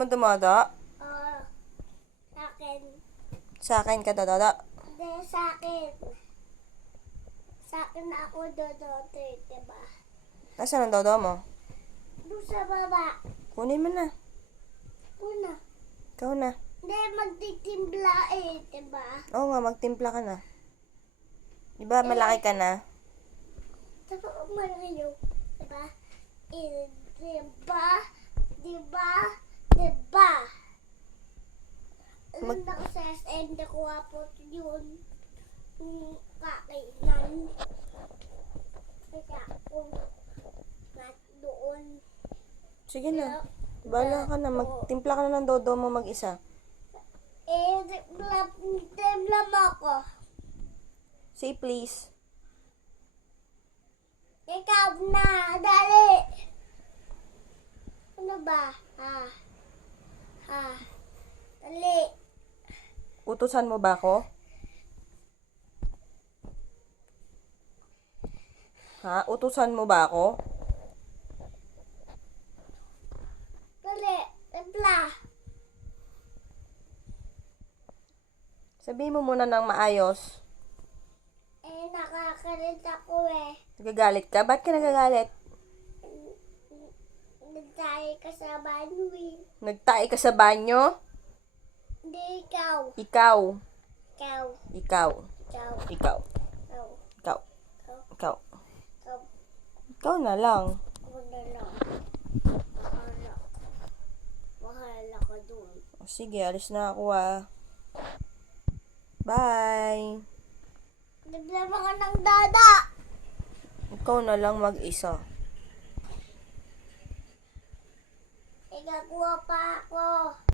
naman dumada? Sa akin. Sa akin ka dadada? Hindi, sa akin. Sa akin ako dodote, diba? Nasaan ang dodo mo? Doon sa baba. Kunin mo na. Una. Ikaw na. Hindi, magtitimpla diba? Oo nga, magtimpla ka na. Diba, malaki ka na? Tapos malayo, diba? Diba? Diba? Diba? Alam na ko sa SM, nakuha po yun. Kakainan. Kaya ako doon. Sige na. Bahala ka na. Magtimpla ka na ng dodo mo mag-isa. Timpla mo ako. Say please. Ikaw na, dali. Ano ba? Dali. Utusan mo ba ako? Ha? Utusan mo ba ako? Dali. Timpla. Sabihin mo muna ng maayos. Nakakalit ako Nagagalit ka? Ba't ka nagagalit? Nagtayo ka sa banyo Nagtae ka sa banyo? Hindi, ikaw. Ikaw. Ikaw. Ikaw. Ikaw. Ikaw. Ikaw. Ikaw. Ikaw. Ikaw. Ikaw na lang. Ako na lang. Bahala ka doon. O, sige, alis na ako Bye. Naglama ka ng dada. Ikaw na lang mag-isa. Ikakuha pa